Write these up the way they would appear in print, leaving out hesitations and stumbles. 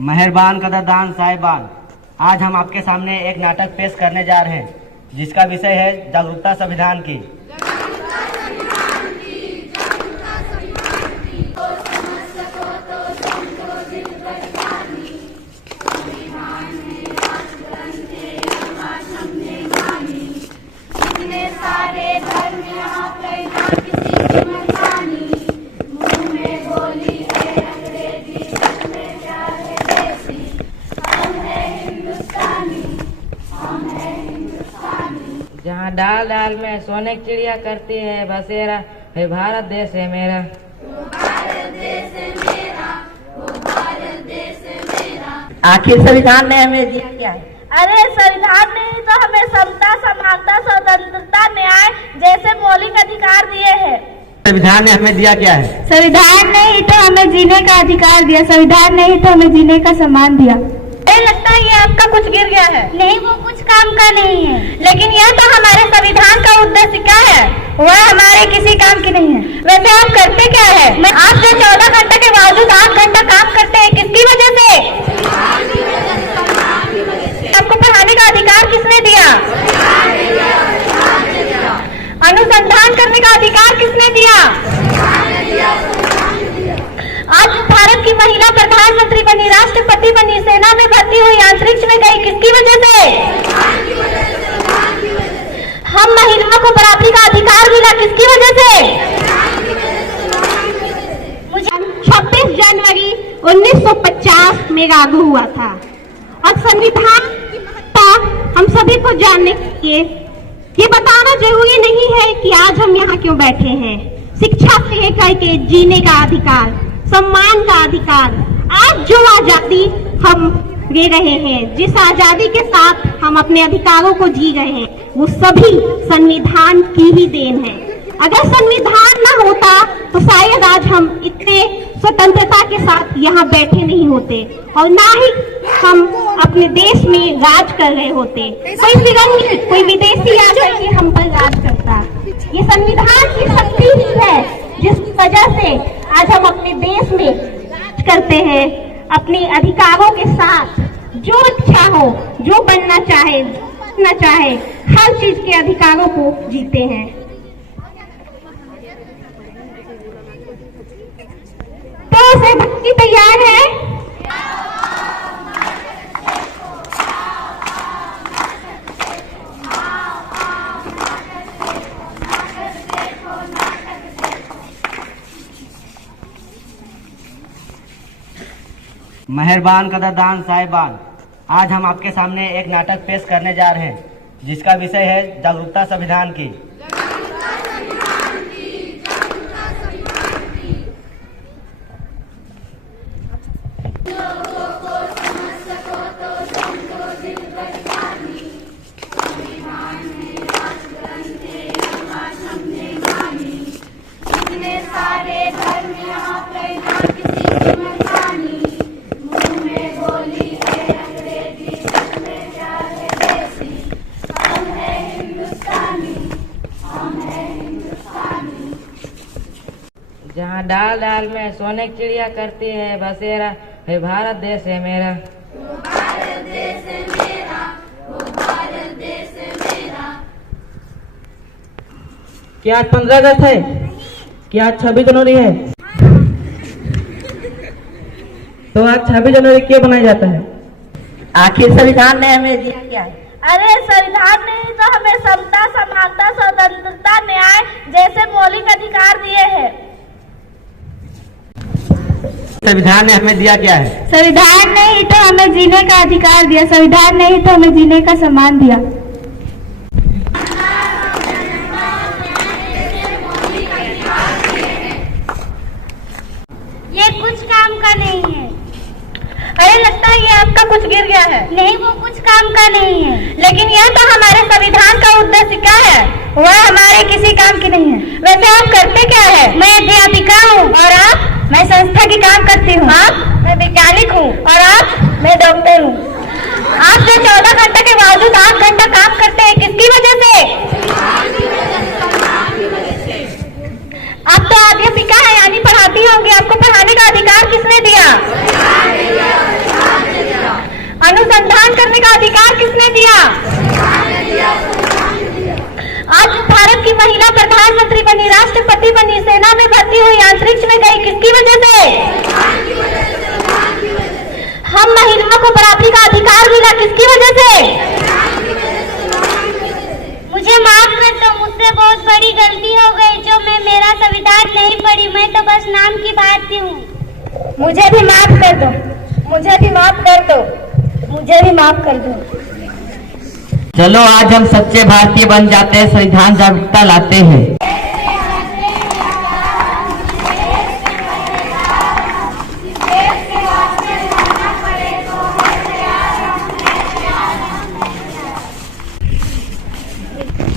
मेहरबान कदरदान साहिबान, आज हम आपके सामने एक नाटक पेश करने जा रहे हैं जिसका विषय है जागरूकता संविधान की। जहाँ डाल डाल में सोने की चिड़िया करती है बसेरा, है भारत देश है मेरा। आखिर संविधान ने हमें दिया क्या है? अरे संविधान ने ही तो हमें समता, समानता, स्वतंत्रता, न्याय जैसे मौलिक अधिकार दिए हैं। संविधान ने हमें दिया क्या है? संविधान ने ही तो हमें जीने का अधिकार दिया। संविधान ने ही तो हमें जीने का सम्मान दिया। लगता है ये आपका कुछ गिर गया है। नहीं, वो कुछ काम का नहीं है। लेकिन यह तो हमारे संविधान का उद्देश्य क्या है? वह हमारे किसी काम की नहीं है। वैसे आप करते क्या है? आप जो 14 घंटे के बावजूद 8 घंटा काम करते हैं, किसकी वजह से? आपको पढ़ाने का अधिकार किसने दिया? अनुसंधान करने का अधिकार किसने दिया? आज भारत की महिला प्रधानमंत्री बनी, राष्ट्रपति बनी, सेना में भर्ती हुई, अंतरिक्ष में गई, किसकी वजह से? हम महिलाओं को बराबरी का अधिकार मिला, किसकी वजह से? मुझे 26 जनवरी 1950 में लागू हुआ था और संविधान की महत्ता हम सभी को जानने के लिए ये बताना जरूरी नहीं है कि आज हम यहाँ क्यों बैठे हैं। शिक्षा से लेकर के जीने का अधिकार, सम्मान का अधिकार, आज जो आजादी हम ले रहे हैं, जिस आजादी के साथ हम अपने अधिकारों को जी रहे हैं, वो सभी संविधान की ही देन है। अगर संविधान न होता तो शायद आज हम इतने स्वतंत्रता के साथ यहाँ बैठे नहीं होते और ना ही हम अपने देश में राज कर रहे होते। कोई फिरंगी, कोई विदेशी आकर के हम पर राज करता। ये संविधान की शक्ति ही है जिसकी वजह से आज हम अपने देश में राज करते हैं, अपने अधिकारों के साथ। जो इच्छा हो, जो बनना चाहे, हर चीज के अधिकारों को जीते हैं। तो से भक्ति तैयार है? मेहरबान कदरदान साहिबान, आज हम आपके सामने एक नाटक पेश करने जा रहे हैं जिसका विषय है जागरूकता संविधान की। जहाँ डाल डाल में सोने की चिड़िया करती है बसेरा, है भारत देश है मेरा। क्या आज 15 अगस्त है? क्या आज 26 जनवरी है? तो आज 26 जनवरी क्यों मनाया जाता है? आखिर संविधान ने हमें दिया क्या है? अरे संविधान ने ही तो हमें समता, समानता, स्वतंत्रता, न्याय जैसे मौलिक अधिकार दिए हैं। संविधान ने हमें दिया क्या है? संविधान ने ही तो हमें जीने का अधिकार दिया। संविधान ने ही तो हमें जीने का सम्मान दिया। ये कुछ काम का नहीं है। अरे लगता है ये आपका कुछ गिर गया है। नहीं, वो कुछ काम का नहीं है। लेकिन यह तो हमारे संविधान का उद्देश्य क्या है? वह हमारे किसी काम की नहीं है। वैसे आप करते क्या है? मैं अध्यापिका हूँ। और आप? मैं संस्था की काम करती हूँ। आप? मैं वैज्ञानिक हूँ। और आप? मैं डॉक्टर हूँ। आप जो 14 घंटे के बावजूद 8 घंटा काम करते हैं, किसकी वजह से? आप तो अध्यापिका है, यानी पढ़ाती होंगी। आपको पढ़ाने का अधिकार किसने दिया? अनुसंधान करने का अधिकार किसने दिया? आज भारत की महिला प्रधानमंत्री बनी, राष्ट्रपति बनी, सेना में भर्ती हुई, अंतरिक्ष में गई, किसकी वजह से? हम महिलाओं को बराबरी का अधिकार मिला, किसकी वजह से? मुझे माफ कर दो, मुझसे बहुत बड़ी गलती हो गई जो मैं मेरा संविधान नहीं पढ़ी, मैं तो बस नाम की भारतीय हूँ। मुझे भी माफ कर दो, मुझे भी माफ कर दो, मुझे भी माफ कर दो। चलो आज हम सच्चे भारतीय बन जाते हैं, संविधान जागरूकता लाते हैं।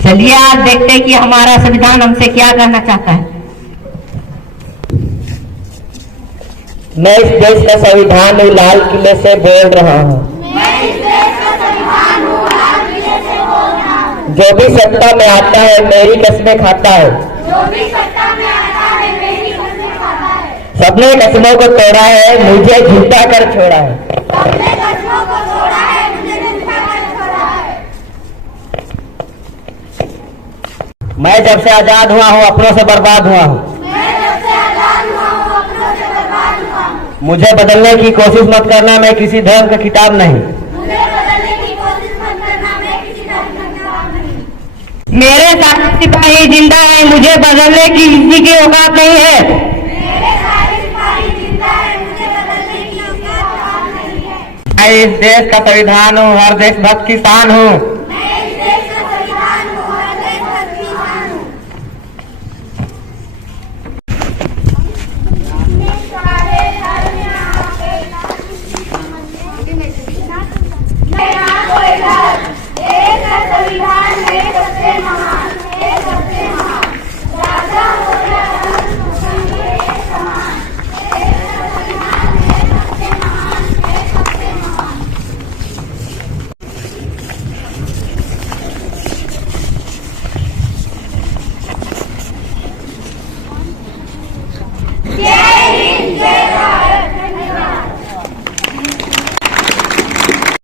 चलिए आज देखते हैं कि हमारा संविधान हमसे क्या कहना चाहता है। मैं इस देश का संविधान हूँ, लाल किले से बोल रहा हूँ। जो भी सत्ता में आता है मेरी कसमें खाता है। सबने कसमों को तोड़ा है, मुझे झूठा कर छोड़ा है। मैं जब से आजाद हुआ हूँ अपनों से बर्बाद हुआ हूँ। मुझे बदलने की कोशिश मत करना, मैं किसी धर्म का किताब नहीं। मेरे सारे सिपाही जिंदा है, मुझे बदलने की किसी की औकात नहीं है। मैं इस देश का संविधान हूँ, हर देशभक्त किसान हूँ।